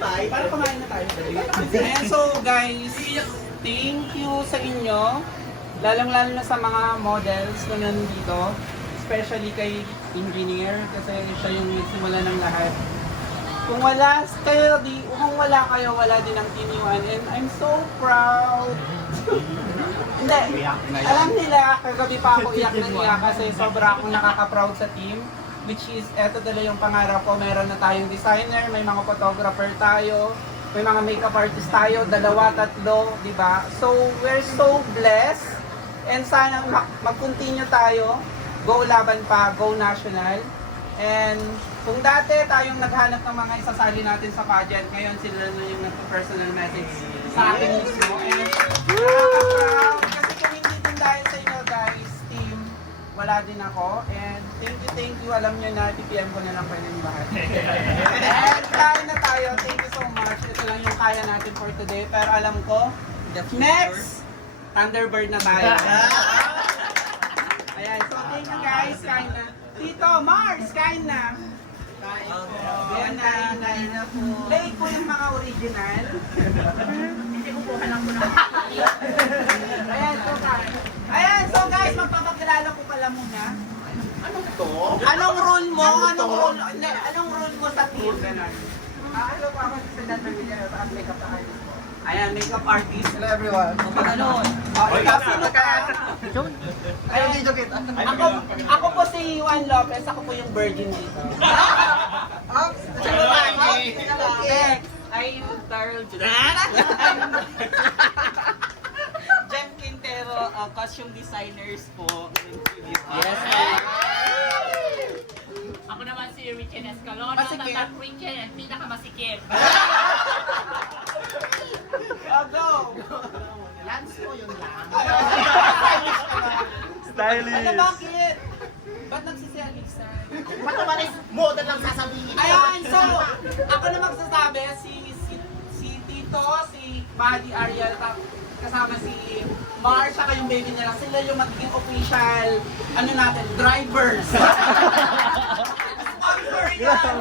Para kumain na tayo. Ayan, so guys, thank you sa inyo. Lalong-lalo na sa mga models na nandito. Especially kay engineer kasi siya yung nagsimula ng lahat. Kung wala kayo, wala din ang Team UAN. And I'm so proud. Hindi, alam nila, kagabi pa ako iyak na iyak kasi sobra akong nakaka-proud sa team. Which is, eto talaga yung pangarap ko. Meron na tayong designer, may mga photographer tayo, may mga makeup artist tayo, 2, 3, di ba? So, we're so blessed. And sana mag-continue tayo. Go laban pa, go national. And kung dati tayong naghanap ng mga isasali natin sa pageant, ngayon sila na yung nagpa-personal message sa akin mismo. And nakaka-proud kasi kung hindi din dahil sa inyo guys, team, wala din ako. And thank you. Alam nyo na, PPM ko na lang pwede yung lahat. And kain na tayo. Thank you so much. Ito lang yung kaya natin for today. Pero alam ko, next, Thunderbird na tayo. Ayan, so thank you guys. Kain na. Tito, Mars, kain na. Ayan na po. Late po yung mga original. Hindi ko po alam ko na. Ayan, so guys, magpapakilala ko pala muna. Anong to? Anong role mo? Anong role mo sa team? Hello po, ako si Sedan ng Villar, ang makeup artist. Ayan, makeup artist. Hello everyone. Ikaw, sino ka? Ayun, dito kita. Ako po si Juan Lopez, ako po yung virgin dito. Ay, Darrell Jem Quintero, costume designers po. Yes, Ako naman si Richie Escalona, tatak Richie at pinakamasikip. Go! Lance ko yun lang. Stylish! Ano bakit? Ba't nagsisiyalisan? Ba't naman is model lang sasabihin? Ayan, so, ako na magsasabi, si Tito, si Buddy Ariel, kasama si Mars, saka yung baby nila, sila yung magiging official, ano natin, drivers. Sponsor yan!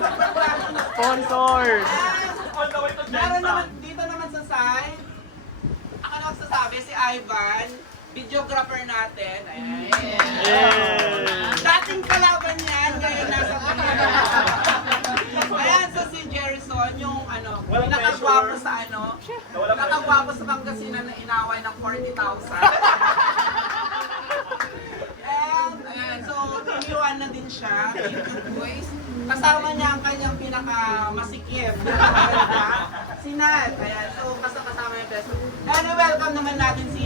Sponsors! Meron naman, dito naman sa side, ako na magsasabi, si Ivan, videographer natin. Ayan. Dating kalaban yan, ngayon nasa Ayan, so si Jerison, yung pinakagwapo sa pinakagwapo sa Pangasinan na inaway ng 40,000. And, ayan, so iniwan na din siya, YouTube voice. Kasama niya ang kanyang pinakamasikip, si Nat. Ayan, so kasama yung best. And welcome naman natin si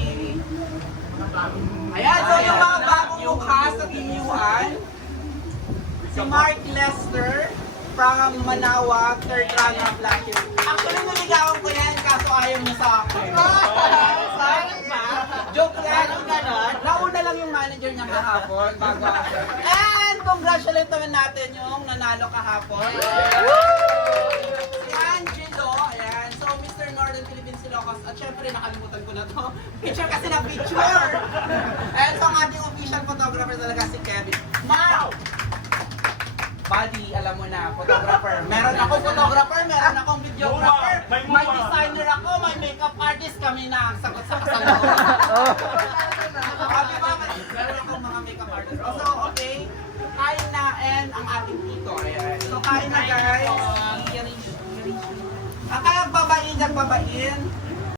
ayan, so yung mga bagong mukha sa Team UAN, si Mark Lester from Manawa, third runner-up last year. Actually, naligawan ko yan, kaso ayaw niya sa akin. Joke lang. Nauna lang yung manager niya kahapon, bago ako. And congratulate naman natin yung nanalo kahapon. Si Angelo, ayan. So, Mr. Northern Philippines Ilocos. At syempre, nakalimutan ko na to. Picture kasi na picture. And so, ang ating official photographer talaga si Kevin. Wow! Buddy, alam mo na, photographer. Meron akong photographer, meron akong videographer. May designer ako, may makeup artist. Kami na ang sagot sa kasalukuyan. Diba? Meron akong mga makeup artist. So, okay. Kain na and ang ating tito. Ayan. So, kain na guys. Kaya babain.